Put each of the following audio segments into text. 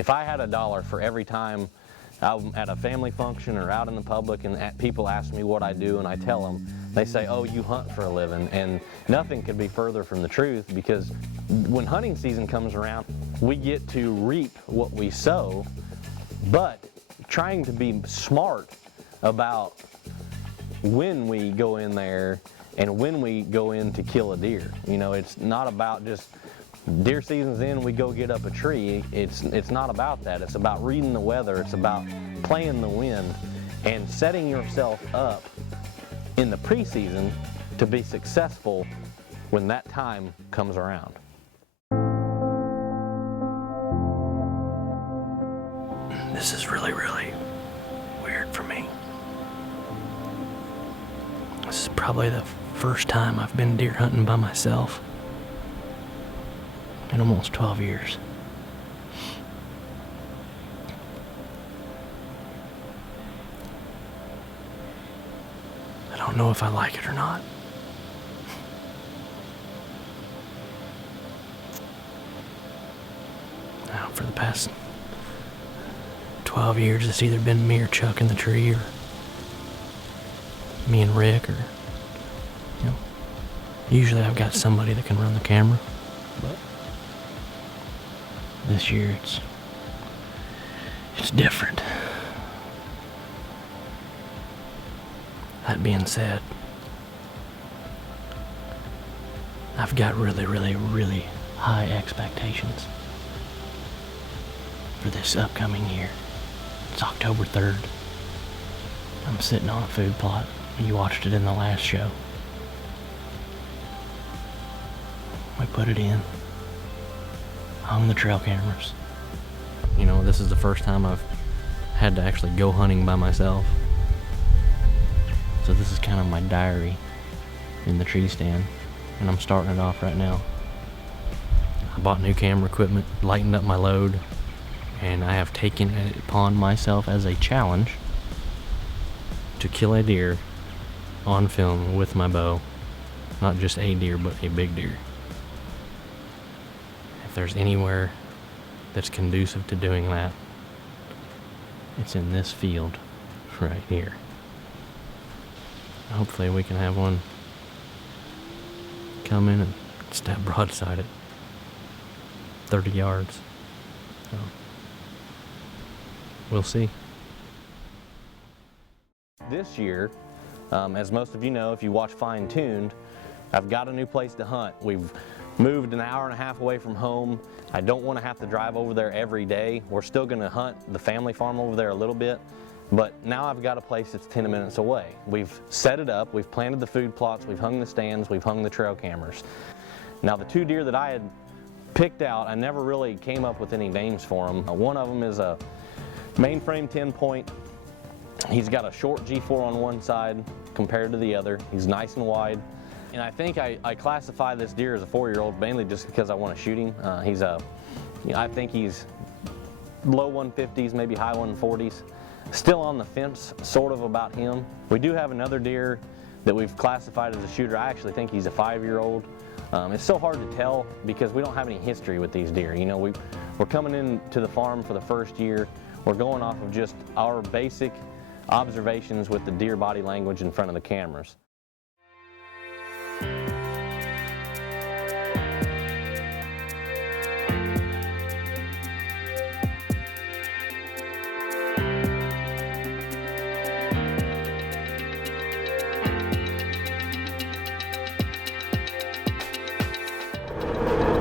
if I had $1 for every time I'm at a family function or out in the public and people ask me what I do and I tell them, they say, oh, you hunt for a living. And nothing could be further from the truth, because when hunting season comes around, we get to reap what we sow, but trying to be smart about when we go in there and when we go in to kill a deer. You know, it's not about just deer season's in, we go get up a tree. It's not about that. It's about reading the weather. It's about playing the wind and setting yourself up in the preseason to be successful when that time comes around. This is really, really weird for me. This is probably the first time I've been deer hunting by myself in almost 12 years. I don't know if I like it or not. Now, for the past 12 years, it's either been me or Chuck in the tree, or me and Rick, or, you know, usually I've got somebody that can run the camera, but this year it's different. That being said, I've got really, really, really high expectations for this upcoming year. It's October 3rd. I'm sitting on a food plot. You watched it in the last show. We put it in, hung the trail cameras. You know, this is the first time I've had to actually go hunting by myself. So this is kind of my diary in the tree stand, and I'm starting it off right now. I bought new camera equipment, lightened up my load, and I have taken it upon myself as a challenge to kill a deer on film with my bow. Not just a deer, but a big deer. If there's anywhere that's conducive to doing that, it's in this field right here. Hopefully we can have one come in and stab broadside at 30 yards. So, we'll see. This year, as most of you know, if you watch Fine Tuned, I've got a new place to hunt. We've moved an hour and a half away from home. I don't want to have to drive over there every day. We're still going to hunt the family farm over there a little bit, but now I've got a place that's 10 minutes away. We've set it up, we've planted the food plots, we've hung the stands, we've hung the trail cameras. Now the two deer that I had picked out, I never really came up with any names for them. One of them is a mainframe 10-point. He's got a short G4 on one side compared to the other. He's nice and wide. And I think I classify this deer as a 4-year-old mainly just because I want to shoot him. I think he's low 150s, maybe high 140s. Still on the fence, sort of, about him. We do have another deer that we've classified as a shooter. I actually think he's a 5-year-old. It's so hard to tell because we don't have any history with these deer. You know, we're coming into the farm for the first year. We're going off of just our basic observations with the deer body language in front of the cameras.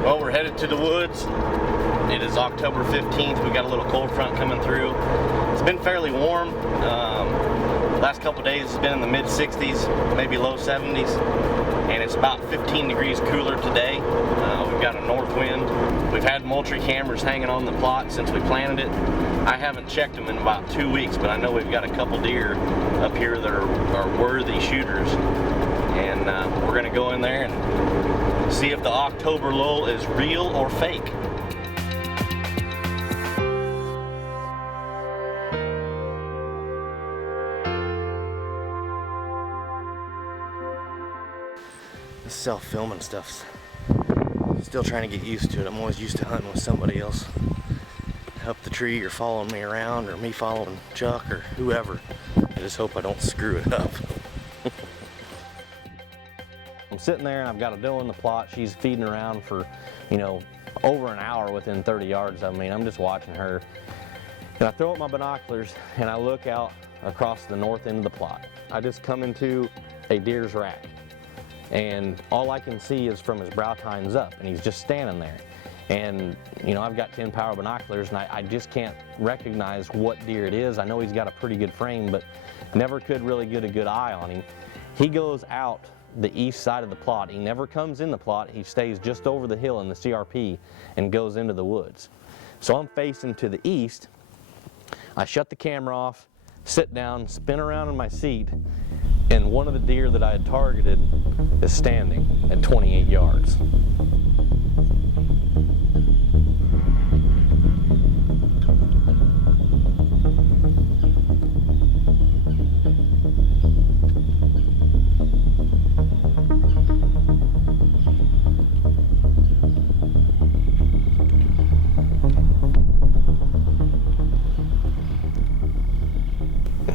Well, we're headed to the woods. It is October 15th. We got a little cold front coming through. It's been fairly warm. Last couple days it's been in the mid 60s, maybe low 70s, and it's about 15 degrees cooler today. We've got a north wind. We've had Moultrie cameras hanging on the plot since we planted it. I haven't checked them in about 2 weeks, but I know we've got a couple deer up here that are worthy shooters, and we're going to go in there and see if the October lull is real or fake. This self-filming stuff's still trying to get used to it. I'm always used to hunting with somebody else up the tree or following me around, or me following Chuck or whoever. I just hope I don't screw it up. I'm sitting there and I've got a doe in the plot. She's feeding around for, you know, over an hour within 30 yards of me. I'm just watching her. And I throw up my binoculars and I look out across the north end of the plot. I just come into a deer's rack. And all I can see is from his brow tines up, and he's just standing there. And, you know, I've got 10 power binoculars and I just can't recognize what deer it is. I know he's got a pretty good frame, but never could really get a good eye on him. He goes out the east side of the plot. He never comes in the plot. He stays just over the hill in the CRP and goes into the woods. So I'm facing to the east. I shut the camera off, sit down, spin around in my seat, and one of the deer that I had targeted is standing at 28 yards.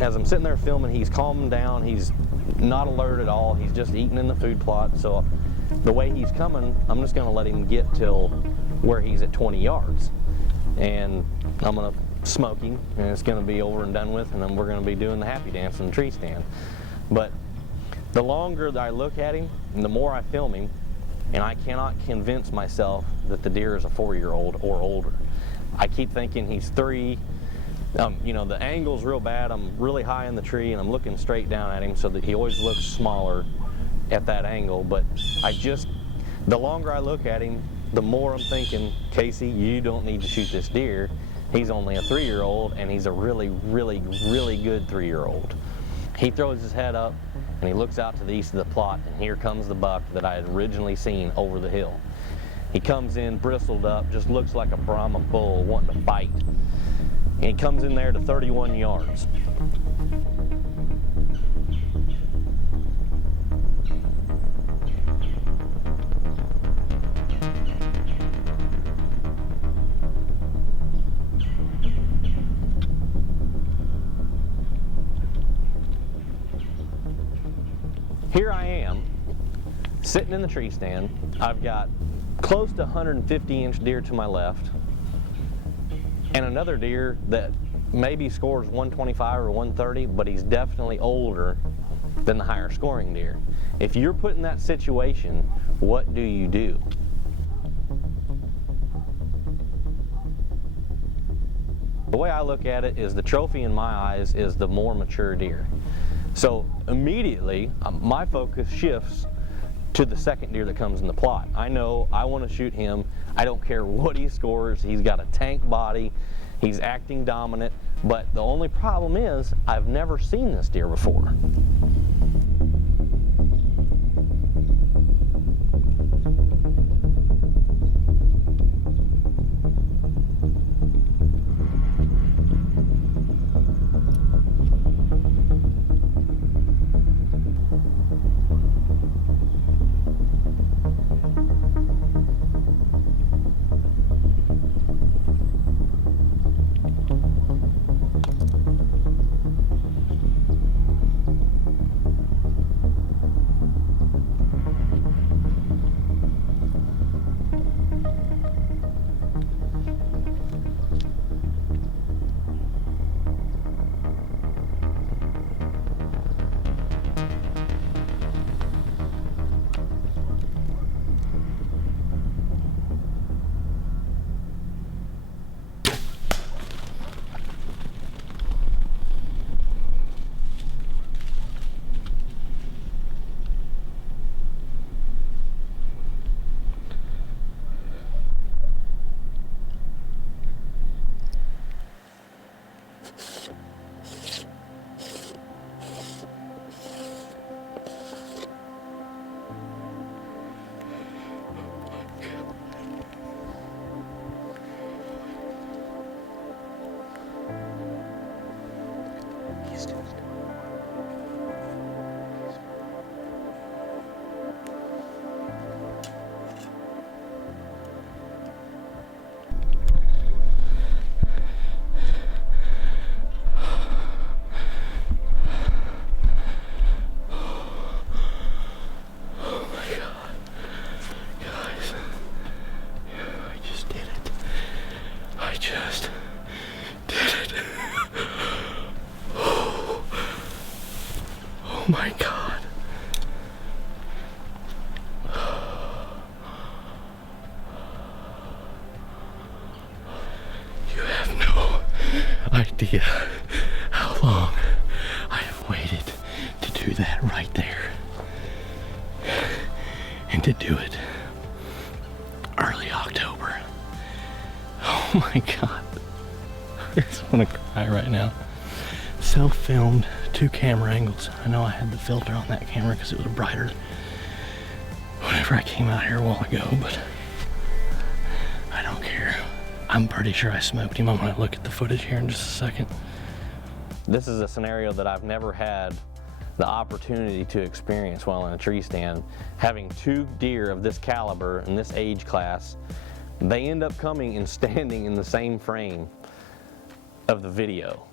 As I'm sitting there filming, he's calming down. He's not alert at all. He's just eating in the food plot. So the way he's coming, I'm just going to let him get till where he's at 20 yards. And I'm going to smoke him, and it's going to be over and done with, and then we're going to be doing the happy dance in the tree stand. But the longer that I look at him, and the more I film him, and I cannot convince myself that the deer is a 4-year-old or older. I keep thinking he's 3. You know, the angle's real bad. I'm really high in the tree and I'm looking straight down at him, so that he always looks smaller at that angle. But the longer I look at him, the more I'm thinking, Casey, you don't need to shoot this deer. He's only a 3-year-old, and he's a really, really, really good 3-year-old. He throws his head up and he looks out to the east of the plot, and here comes the buck that I had originally seen over the hill. He comes in bristled up, just looks like a Brahma bull wanting to fight. And he comes in there to 31 yards. Here I am, sitting in the tree stand. I've got close to 150-inch deer to my left, and another deer that maybe scores 125 or 130, but he's definitely older than the higher scoring deer. If you're put in that situation, what do you do? The way I look at it is the trophy in my eyes is the more mature deer. So immediately, my focus shifts to the second deer that comes in the plot. I know I want to shoot him. I don't care what he scores. He's got a tank body. He's acting dominant. But the only problem is I've never seen this deer before. idea how long I have waited to do that right there. And to do it early October. Oh my God. I just want to cry right now. Self-filmed, 2 camera angles. I know I had the filter on that camera because it was brighter whenever I came out here a while ago, but I don't care. I'm pretty sure I smoked him. I'm gonna look at the footage here in just a second. This is a scenario that I've never had the opportunity to experience while in a tree stand. Having 2 deer of this caliber in this age class, they end up coming and standing in the same frame of the video.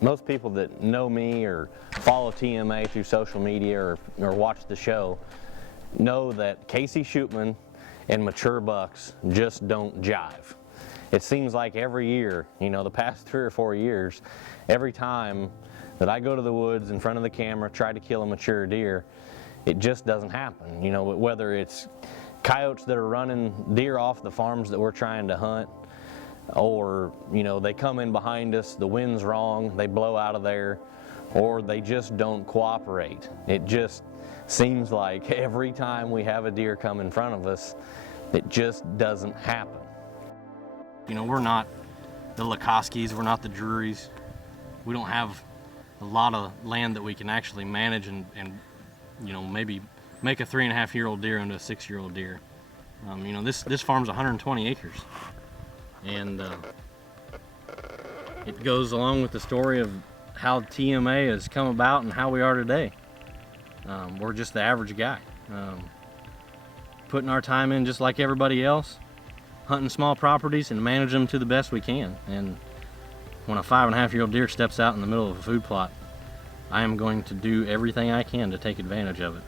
Most people that know me or follow TMA through social media or watch the show know that Casey Shootman and mature bucks just don't jive. It seems like every year, you know, the past 3 or 4 years, every time that I go to the woods in front of the camera, try to kill a mature deer, it just doesn't happen. You know, whether it's coyotes that are running deer off the farms that we're trying to hunt, or, you know, they come in behind us, the wind's wrong, they blow out of there, or they just don't cooperate. It just seems like every time we have a deer come in front of us, it just doesn't happen. You know, we're not the Lakoskis, we're not the Drurys. We don't have a lot of land that we can actually manage and you know, maybe make a 3.5-year-old deer into a 6-year-old deer. You know, this farm's 120 acres. And it goes along with the story of how TMA has come about and how we are today. We're just the average guy, putting our time in just like everybody else, hunting small properties and manage them to the best we can. And when a 5.5-year-old deer steps out in the middle of a food plot, I am going to do everything I can to take advantage of it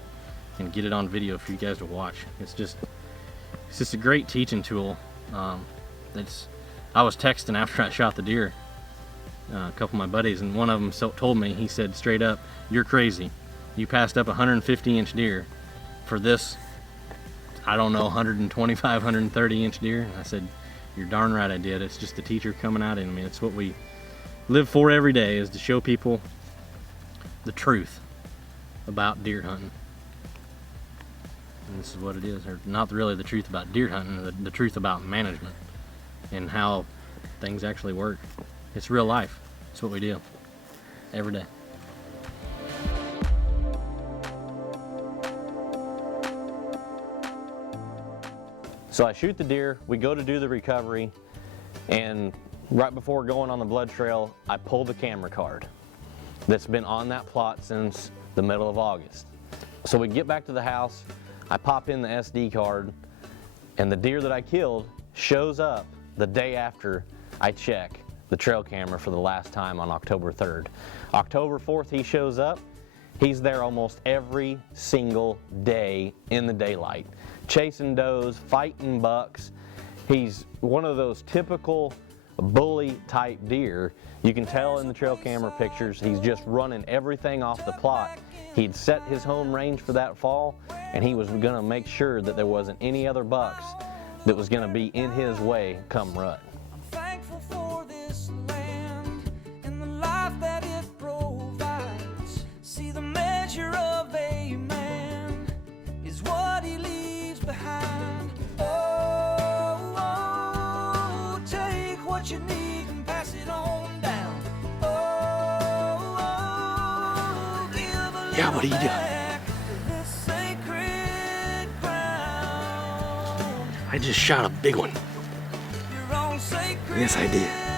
and get it on video for you guys to watch. It's just a great teaching tool. I was texting after I shot the deer, a couple of my buddies, and one of them told me, he said straight up, "You're crazy. You passed up a 150-inch deer for this, I don't know, 125, 130-inch deer." And I said, "You're darn right I did. It's just the teacher coming out in me. It's what we live for every day, is to show people the truth about deer hunting." And this is what it is, or not really the truth about deer hunting, the truth about management and how things actually work. It's real life. It's what we do every day. So I shoot the deer, we go to do the recovery, and right before going on the blood trail, I pull the camera card that's been on that plot since the middle of August. So we get back to the house, I pop in the SD card, and the deer that I killed shows up the day after I check the trail camera for the last time on October 3rd. October 4th he shows up. He's there almost every single day in the daylight, chasing does, fighting bucks. He's one of those typical bully type deer. You can tell in the trail camera pictures, he's just running everything off the plot. He'd set his home range for that fall, and he was gonna make sure that there wasn't any other bucks that was gonna be in his way come rut. I'm thankful for this land and the life that it provides. See, the measure of a man is what he leaves behind. Oh, take what you need and pass it on down. Oh, give a little Yeah, what are you doing? back to this sacred ground. I just shot a big one. Your own sacred Yes, I did.